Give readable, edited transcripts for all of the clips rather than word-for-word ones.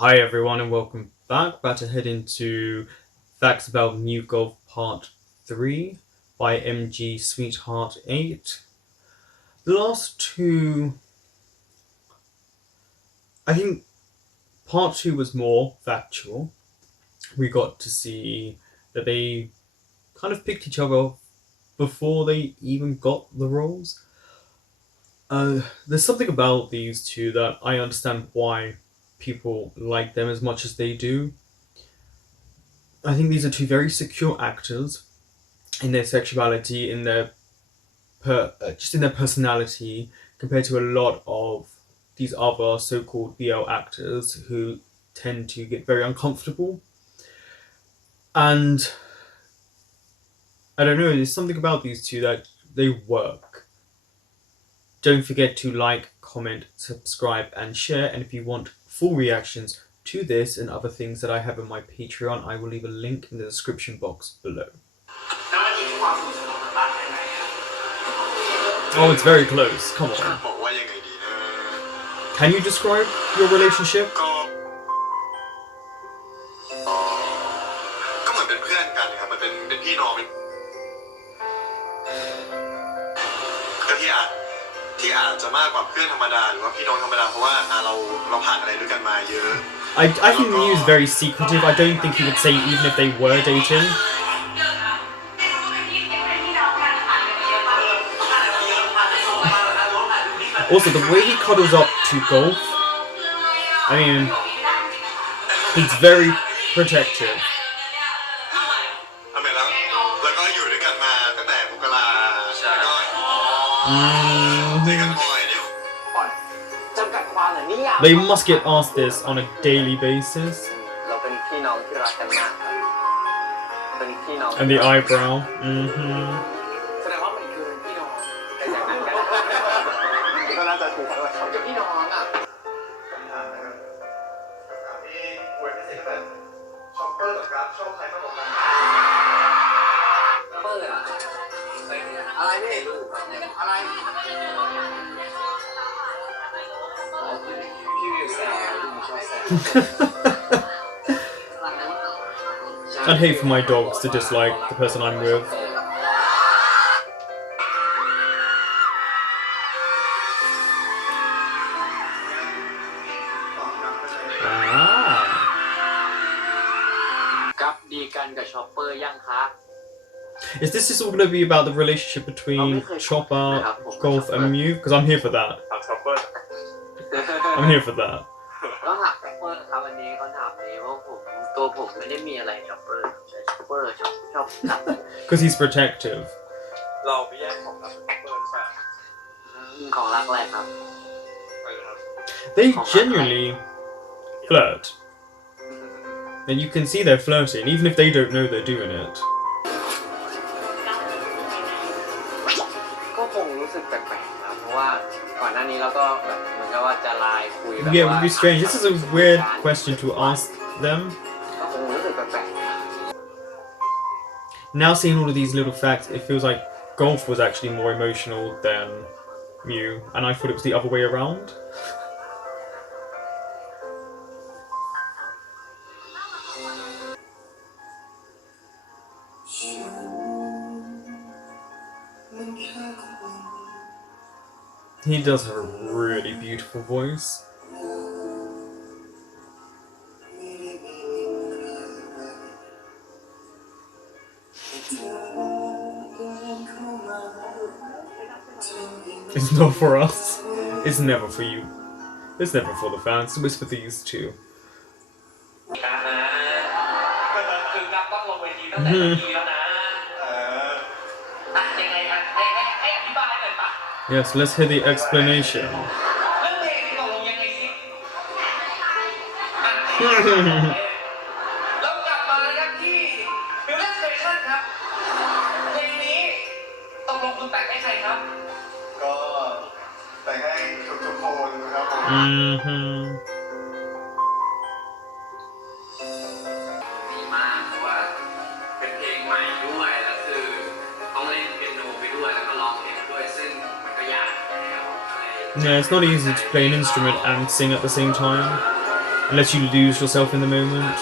Hi everyone and welcome back. About to head into Facts About MewGulf Part 3 by MG Sweetheart 8. The last two, I think Part 2 was more factual. We got to see that they kind of picked each other before they even got the roles. There's something about these two that I understand why people like them as much as they do. I think these are two very secure actors in their sexuality, in their just in their personality, compared to a lot of these other so-called BL actors who tend to get very uncomfortable. And I don't know, there's something about these two that they work. Don't forget to like, comment, subscribe, and share. And if you want full reactions to this and other things that I have in my Patreon, I will leave a link in the description box below. Oh, it's very close. Come on. Can you describe your relationship? I think Mew is very secretive. I don't think he would say even if they were dating. Also, the way he cuddles up to Golf, I mean, he's very protective. They must get asked this on a daily basis. And the eyebrow. I'd hate for my dogs to dislike the person I'm with. Is this just all going to be about the relationship between Chopper, Golf, and Mew? Because I'm here for that. I'm here for that. Because he's protective. They genuinely flirt. And you can see they're flirting, even if they don't know they're doing it. Yeah, it would be strange. This is a weird question to ask them. Now seeing all of these little facts, it feels like Golf was actually more emotional than Mew, and I thought it was the other way around. He does have a really beautiful voice. It's not for us. It's never for you. It's never for the fans. It's for these two. Yes, let's hear the explanation. Yeah, it's not easy to play an instrument and sing at the same time. unless you lose yourself in the moment.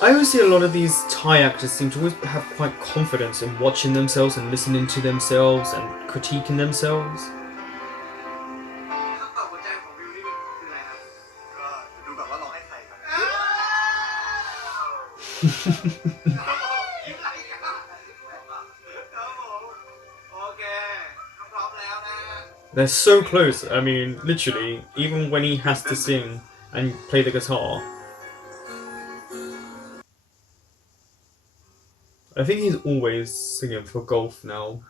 I always see a lot of these Thai actors seem to always have quite confidence in watching themselves and listening to themselves and critiquing themselves. They're so close. I mean, literally, even when he has to sing and play the guitar. I think he's always singing for golf now.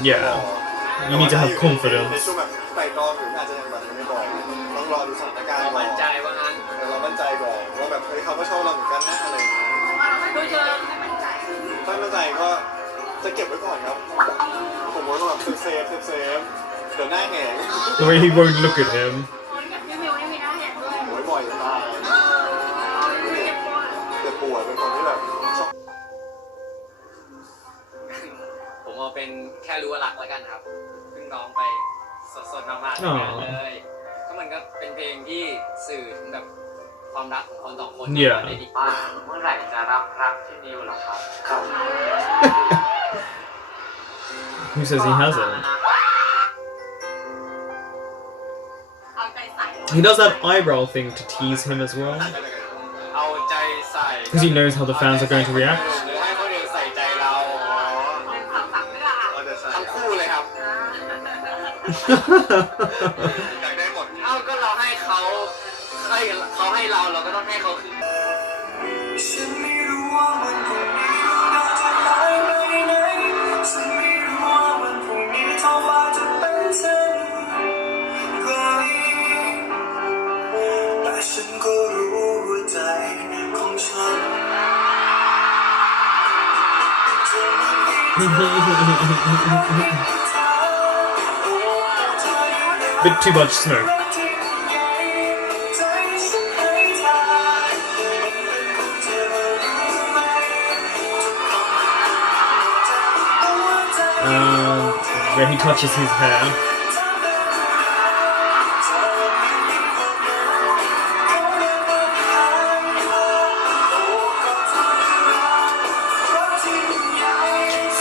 Yeah, you need to have confidence. The way he won't look at him. เป็นแค่รู้ว่ารักแล้วกันครับเพิ่งร้องไปสดๆมากๆเลยก็มันก็เป็นเพลงที่สื่อถึงแบบความรักของคนสองคนได้ดีมากเมื่อไหร่จะรับรักที่นิวล่ะครับครับ Who says he hasn't? He does that eyebrow thing to tease him as well. Because he knows how the fans are going to react. Bit too much smoke. Where he touches his hair.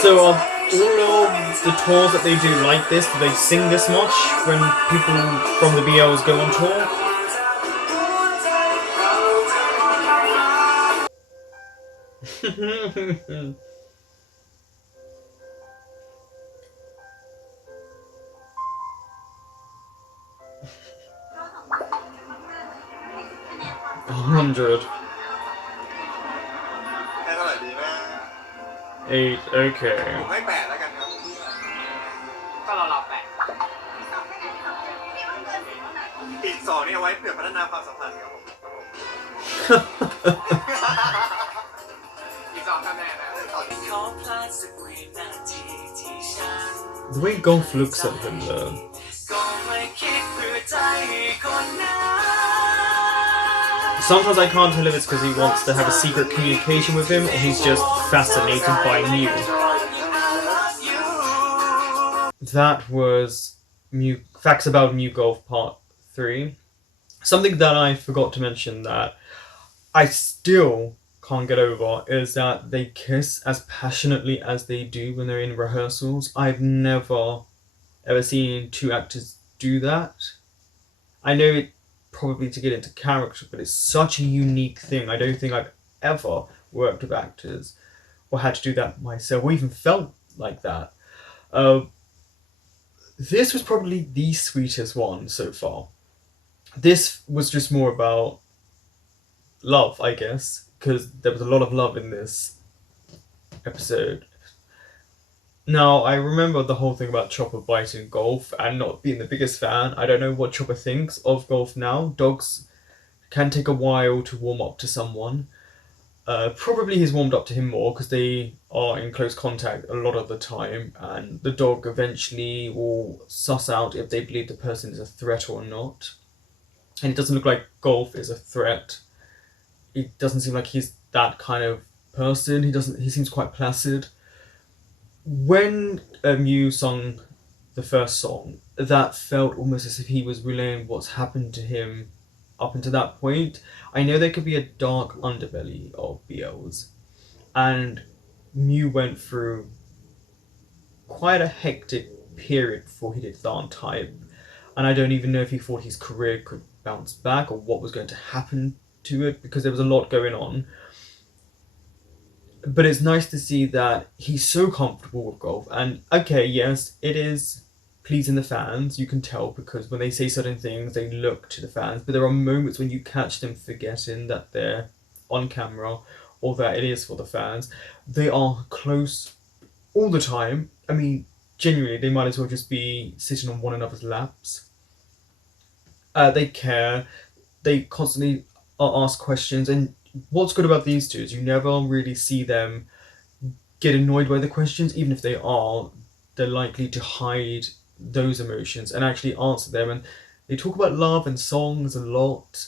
So all of the tours that they do like this, do they sing this much when people from the BLs go on tour? $100. 8, okay. ให้8แล้วกันครับก็เรา8อีก2นี่เอาไว้เพื่อพัฒนาความสัมพันธ์ครับผมอีก2คะแนนนะ The way Golf looks at him though. Sometimes I can't tell if it's because he wants to have a secret communication with him or he's just fascinated by Mew. That was Facts About MewGulf Part 3. Something that I forgot to mention that I still can't get over is that they kiss as passionately as they do when they're in rehearsals. I've never ever seen two actors do that. I know it probably to get into character, but it's such a unique thing. I don't think I've ever worked with actors or had to do that myself or even felt like that. Uh, this was probably the sweetest one so far. This was just more about love, I guess, because there was a lot of love in this episode. Now, I remember the whole thing about Chopper biting golf and not being the biggest fan. I don't know what Chopper thinks of golf now. Dogs can take a while to warm up to someone. Probably he's warmed up to him more because they are in close contact a lot of the time, and the dog eventually will suss out if they believe the person is a threat or not. And it doesn't look like golf is a threat. It doesn't seem like he's that kind of person. He seems quite placid. When Mew sung the first song, that felt almost as if he was relaying what's happened to him up until that point. I know there could be a dark underbelly of BLs, and Mew went through quite a hectic period before he did Tharn Type, and I don't even know if he thought his career could bounce back or what was going to happen to it because there was a lot going on. But it's nice to see that he's so comfortable with golf. And okay, yes, it is pleasing the fans. You can tell because when they say certain things, they look to the fans. But there are moments when you catch them forgetting that they're on camera or that it is for the fans. They are close all the time. I mean, genuinely, they might as well just be sitting on one another's laps. They care. They constantly are asked questions, and what's good about these two is you never really see them get annoyed by the questions, even if they are, they're likely to hide those emotions and actually answer them. And they talk about love and songs a lot.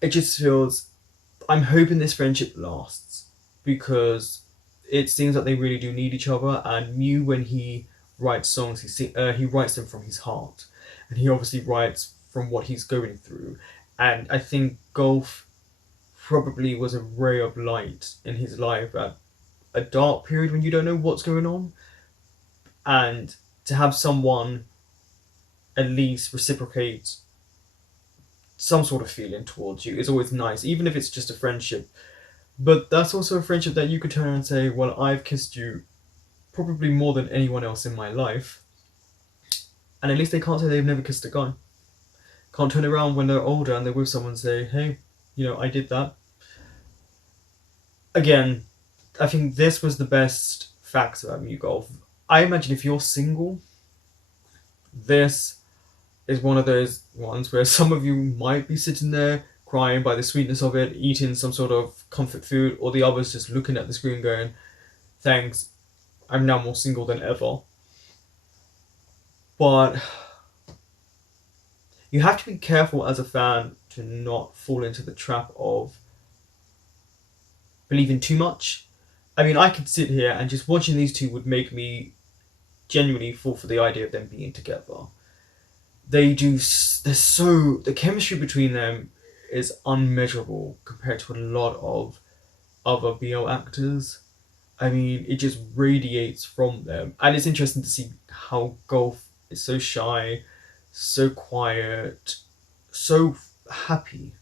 It just feels, I'm hoping this friendship lasts because it seems that they really do need each other. And Mew, when he writes songs, he writes them from his heart, and he obviously writes from what he's going through. And I think golf probably was a ray of light in his life at a dark period when you don't know what's going on. And to have someone at least reciprocate some sort of feeling towards you is always nice, even if it's just a friendship. But that's also a friendship that you could turn around and say, well, I've kissed you probably more than anyone else in my life. And at least they can't say they've never kissed a guy. Can't turn around when they're older and they're with someone and say, hey, I did that. Again, I think this was the best facts about MewGulf. I imagine if you're single, this is one of those ones where some of you might be sitting there crying by the sweetness of it, eating some sort of comfort food, or the others just looking at the screen going, thanks, I'm now more single than ever. But you have to be careful as a fan to not fall into the trap of believing too much. I mean, I could sit here and just watching these two would make me genuinely fall for the idea of them being together. The chemistry between them is unmeasurable compared to a lot of other BL actors. I mean, it just radiates from them. And it's interesting to see how Golf is so shy, so quiet, so happy.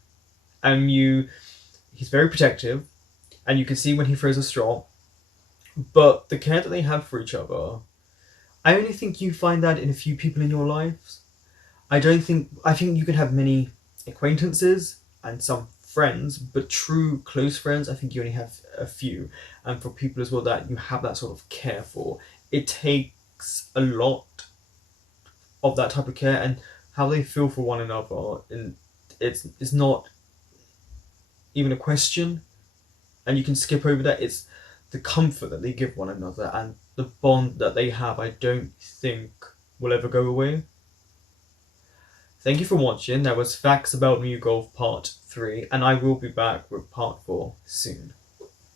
And he's very protective, and you can see when he throws a straw. But the care that they have for each other, I only think you find that in a few people in your lives. I think you can have many acquaintances and some friends, but true close friends, I think you only have a few. And for people as well that you have that sort of care for, it takes a lot of that type of care and how they feel for one another. And it's not even a question, and you can skip over that. It's the comfort that they give one another and the bond that they have. I don't think will ever go away. Thank you for watching. That was Facts About MewGulf Part 3, and I will be back with Part 4 soon.